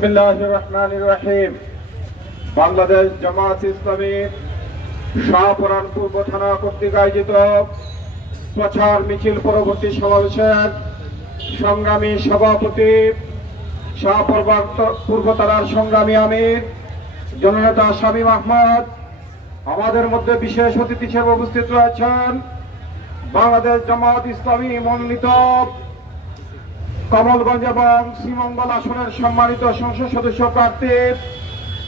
বিসমিল্লাহির রহমানির রহিম। বাংলাদেশ জামাত ইসলামী শাহপুরান পূর্ব থানা কর্তৃক আয়োজিত প্রচার মিছিল পরবর্তী সমাবেশের সংগ্রামী সভাপতি পূর্ব থানার সংগ্রামী আমির জননেতা শামীম আহমদ, আমাদের মধ্যে বিশেষ অতিথি হিসেবে উপস্থিত রয়েছেন বাংলাদেশ জামাত ইসলামী মনোনীত কমলগঞ্জ এবং শ্রীমঙ্গল আসনের সম্মানিত সংসদ সদস্য প্রার্থী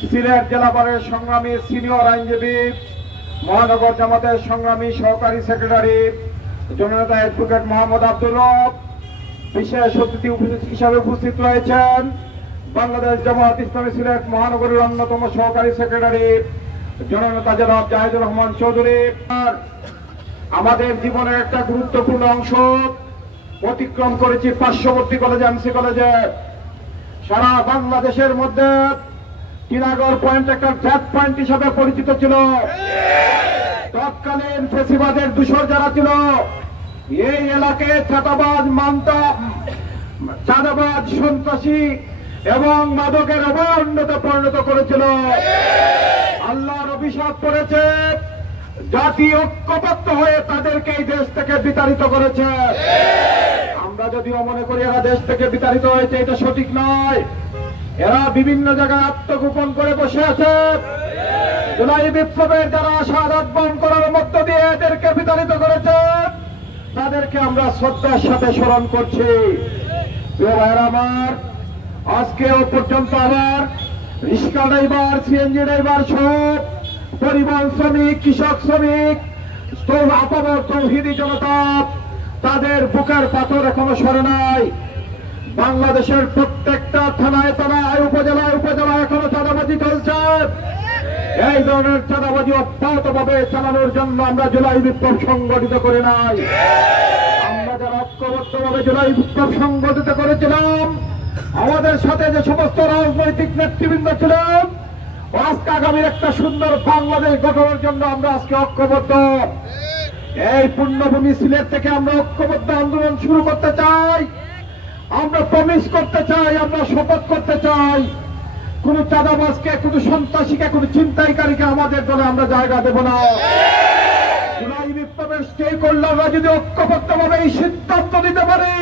সিলেট জেলা বারের সংগ্রামী সিনিয়র আইনজীবী মহানগর জামাতের সংগ্রামী সহকারী সেক্রেটারি জননেতা অ্যাডভোকেট মোহাম্মদ আব্দুর রব, বিশেষ অতিথি হিসাবে উপস্থিত রয়েছেন বাংলাদেশ জামাত ইসলামী সিলেট মহানগরের অন্যতম সহকারী সেক্রেটারি জননেতা জনাব জাহিদুর রহমান চৌধুরী। আমাদের জীবনের একটা গুরুত্বপূর্ণ অংশ অতিক্রম করেছি পার্শ্ববর্তী কলেজ এমসি কলেজে। সারা বাংলাদেশের মধ্যে টিনাগর পয়েন্ট একটা ট্র্যাক পয়েন্ট হিসাবে পরিচিত ছিল। তৎকালীন ফেসিবাদের দূষর যারা ছিল এই এলাকায় চাঁদাবাজ সন্ত্রাসী এবং মাদকের অভয়ারণ্যতে পরিণত করেছিল। আল্লাহর অভিশাপ পড়েছে, জাতি ঐক্যবদ্ধ হয়ে তাদেরকে এই দেশ থেকে বিতাড়িত করেছে। আমরা যদিও মনে করি এরা দেশ থেকে বিতাড়িত হয়েছে, এটা সঠিক নয়। এরা বিভিন্ন জায়গায় আত্মগোপন করে বসে আছে। জুলাই বিপ্লবের যারা শাহাদাত বরণ করার মধ্য দিয়ে এদেরকে বিতাড়িত করেছে, তাদেরকে আমরা শ্রদ্ধার সাথে স্মরণ করছি। প্রিয় ভাইরা আমার, আজকেও পর্যন্ত আবার রিক্সা ড্রাইভার, সিএনজি ড্রাইভার সব পরিবহন শ্রমিক, কৃষক শ্রমিক, আপামর তৌহিদি জনতা, তাদের বুকের পাথর এখনো সরে নাই। বাংলাদেশের প্রত্যেকটা থানায় থানায় উপজেলায় এখনো চাঁদাবাজি চলছে। এই ধরনের চাঁদাবাজি অব্যাহতভাবে চালানোর জন্য আমরা জুলাই বিপ্লব সংগঠিত করে নাই। আমরা যারা ঐক্যবদ্ধভাবে জুলাই বিপ্লব সংগঠিত করেছিলাম, আমাদের সাথে যে সমস্ত রাজনৈতিক নেতৃবৃন্দ ছিলেন, আজকে আগামীর একটা সুন্দর বাংলাদেশ গঠনের জন্য আমরা আজকে ঐক্যবদ্ধ। এই পুণ্যভূমি সিলেট থেকে আমরা ঐক্যবদ্ধ আন্দোলন শুরু করতে চাই। আমরা প্রমিস করতে চাই, আমরা শপথ করতে চাই, কোন চাঁদাবাজকে, কোন সন্ত্রাসীকে, কোন ছিনতাইকারীকে আমাদের দলে আমরা জায়গা দেব না। জুলাই বিপ্লবের স্টে করলে আমরা যদি ঐক্যবদ্ধভাবে এই সিদ্ধান্ত নিতে পারি,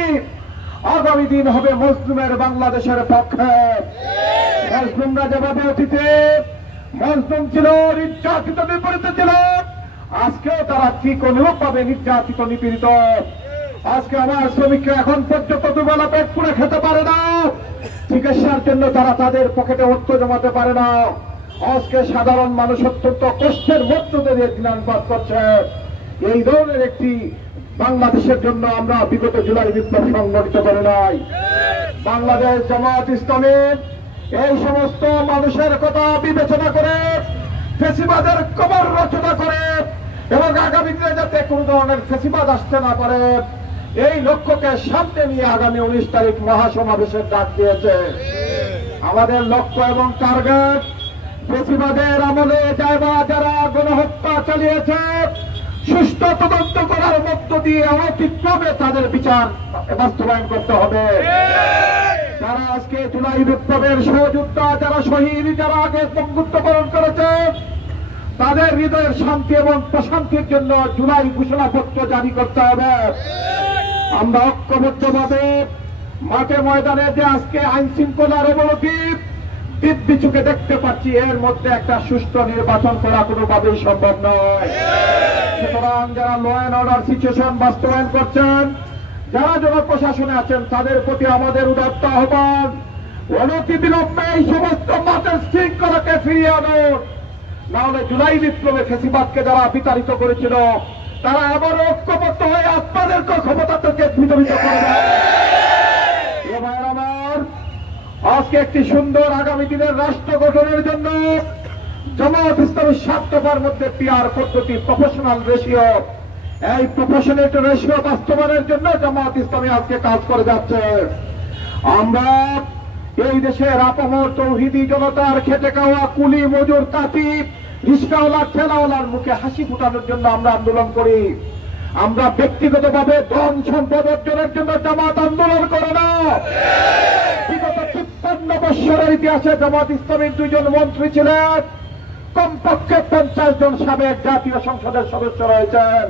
আগামী দিন হবে মজলুমের বাংলাদেশের পক্ষে। মজলুমরা যেভাবে অতীতে মজলুম ছিল, নির্যাতিত নিপীড়িত ছিল, আজকেও তারা ঠিক অনুরূপভাবে নির্যাতিত নিপীড়িত। আজকে আমার শ্রমিকরা এখন পর্যন্ত দুবেলা পেট পুড়ে খেতে পারে না, চিকিৎসার জন্য তারা তাদের পকেটে অর্থ জমাতে পারে না। আজকে সাধারণ মানুষ অত্যন্ত কষ্টের মধ্য দিয়ে দিনানুপাত করছে। এই ধরনের একটি বাংলাদেশের জন্য আমরা বিগত জুলাই বিপ্লব সংগঠিত করে নাই। বাংলাদেশ জামাত ইসলামী এই সমস্ত মানুষের কথা বিবেচনা করে ফেসিবাদের কবর রচনা করে এবং আগামী দিনে যাতে কোন ধরনের ফেসিবাদ আসতে না পারে, এই লক্ষ্যকে সামনে নিয়ে আগামী 19 তারিখ মহাসমাবেশের ডাক দিয়েছে। আমাদের লক্ষ্য এবং টার্গেট ফেসিবাদের আমলে যারা গণহত্যা চালিয়েছে সুষ্ঠু তদন্ত করার মধ্য দিয়ে অতিক্রমে তাদের বিচার বাস্তবায়ন করতে হবে। যারা আজকে জুলাই বিপ্লবের সহযোদ্ধা, যারা শহীদ, যারা আগে বঙ্গুত্ব বরণ করেছে, তাদের হৃদয়ের শান্তি এবং প্রশান্তির জন্য জুলাই ঘোষণাপত্র জারি করতে হবে। আমরা ঐক্যবদ্ধভাবে মাঠে ময়দানে যে আজকে আইন শৃঙ্খলার অবনতি দিব্যি চোখে দেখতে পাচ্ছি, এর মধ্যে একটা সুষ্ঠু নির্বাচন করা কোনোভাবেই সম্ভব নয়। সুতরাং যারা ল অ্যান্ড অর্ডার সিচুয়েশন বাস্তবায়ন করছেন, যারা জনপ্রশাসনে আছেন, তাদের প্রতি আমাদের উদাত্ত আহ্বান, অনতি বিলম্বে এই সমস্ত মাঠের শৃঙ্খলাকে ফিরিয়ে আনুন। নাহলে জুলাই বিপ্লবে ফেসিবাদকে যারা বিতাড়িত করেছিল, তারা আবার ঐক্যবদ্ধ হয়ে আপনাদেরকে ক্ষমতা থেকে বিতাড়িত করবে। আমার আজকে একটি সুন্দর আগামী দিনের রাষ্ট্র গঠনের জন্য জামাত ইসলামের 7 দফার মধ্যে পিআর পদ্ধতি, প্রফেশনাল রেশিও, এই প্রফেশনাল রেশিও বাস্তবায়নের জন্য জামাত ইসলামী আজকে কাজ করে যাচ্ছে। আমরা এই দেশের আপামর তৌহিদি জনতার খেটে খাওয়া কুলি, মজুর, তাঁতি, রিক্সাওয়ালা, ঠেলাওয়ালার মুখে হাসি ফুটানোর জন্য আমরা আন্দোলন করি। আমরা ব্যক্তিগতভাবে ধন সম্পদ অর্জনের জন্য জামাত আন্দোলন করে না। বিগত 53 বছরের ইতিহাসে জামাত ইসলামের 2 জন মন্ত্রী ছিলেন, কমপক্ষে 50 জন সাবেক জাতীয় সংসদের সদস্য রয়েছেন।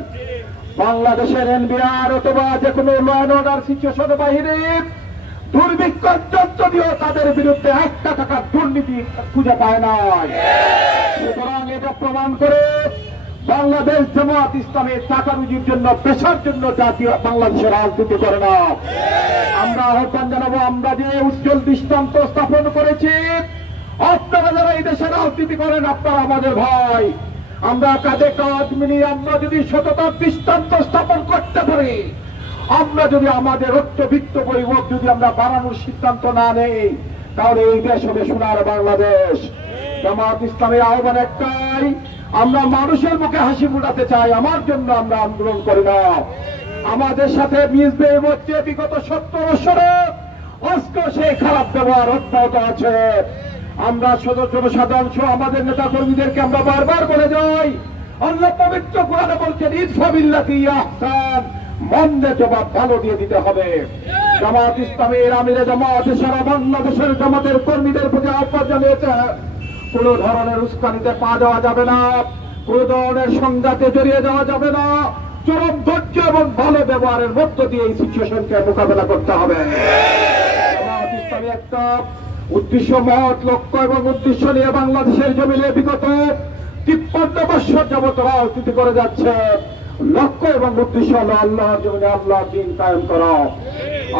বাংলাদেশের এনবিআর অথবা যে কোনো ল অ্যান্ড অর্ডার সিচুয়েশন বাহিনীর দুর্ভিক্ষ যদিও তাদের বিরুদ্ধে 1 টাকার দুর্নীতি খুঁজে পায় নাই। সুতরাং এটা প্রমাণ করে বাংলাদেশ জামাত ইসলামের টাকা রুজির জন্য, পেশার জন্য জাতীয় বাংলাদেশের রাজনীতি করে না। আমরা আহ্বান জানাবো, আমরা যে উজ্জ্বল দৃষ্টান্ত স্থাপন করেছি, আপনারা যারা এই দেশে রাজনীতি করেন আপনারা আমাদের ভাই। আমরা কাঁধে কাঁধ মিলিয়ে আমরা যদি সততার দৃষ্টান্ত স্থাপন করতে পারি, আমরা যদি আমাদের উচ্চবিত্ত পরিবার যদি আমরা বাড়ানোর সিদ্ধান্ত না নেই, তাহলে এই দেশ হবে সোনার বাংলাদেশ। জামাত ইসলামের আহ্বান একটাই, আমরা মানুষের মুখে হাসি ফুটাতে চাই, আমার জন্য আমরা আন্দোলন করি না। আমাদের সাথে মিশবে হচ্ছে বিগত 70 বছরে আজকেও সেই খারাপ ব্যবহার অব্যাহত আছে। আমরা জনসাধারণ সহ আমাদের নেতা কর্মীদেরকে আমরা বারবার বলে যাই, আল্লাহ পবিত্র কোরআনে বলছেন ইদফা বিল্লাতি আহসান, মন্দে জবাব ভালো দিয়ে দিতে হবে। জামাত ইসলামের আমিরে জামাত সারা বাংলাদেশের জামাতের কর্মীদের প্রতি আহ্বান জানিয়েছে, কোন ধরনের উস্কানিতে পা দেওয়া যাবে না, কোন ধরনের সংঘাতে জড়িয়ে যাওয়া যাবে না। চরম ধৈর্য এবং ভালো ব্যবহারের মধ্য দিয়ে এই সিচুয়েশনকে মোকাবেলা করতে হবে। জামাত ইসলামী একটা উদ্দেশ্য, মহৎ লক্ষ্য এবং উদ্দেশ্য নিয়ে বাংলাদেশের জমিনে বিগত 53 বছর যাবত রাজনীতি করে যাচ্ছে। লক্ষ্য এবং উদ্দেশ্য হল আল্লাহর জমিনে আল্লাহর দিন কায়েম করা।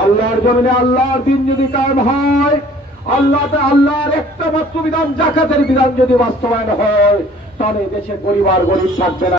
আল্লাহর জমিনে আল্লাহর দিন যদি কায়েম হয়, আল্লাহর একটা মাত্র বিধান, জাকাতের বিধান যদি বাস্তবায়ন হয়, তাহলে দেশের পরিবার গরিব থাকবে না।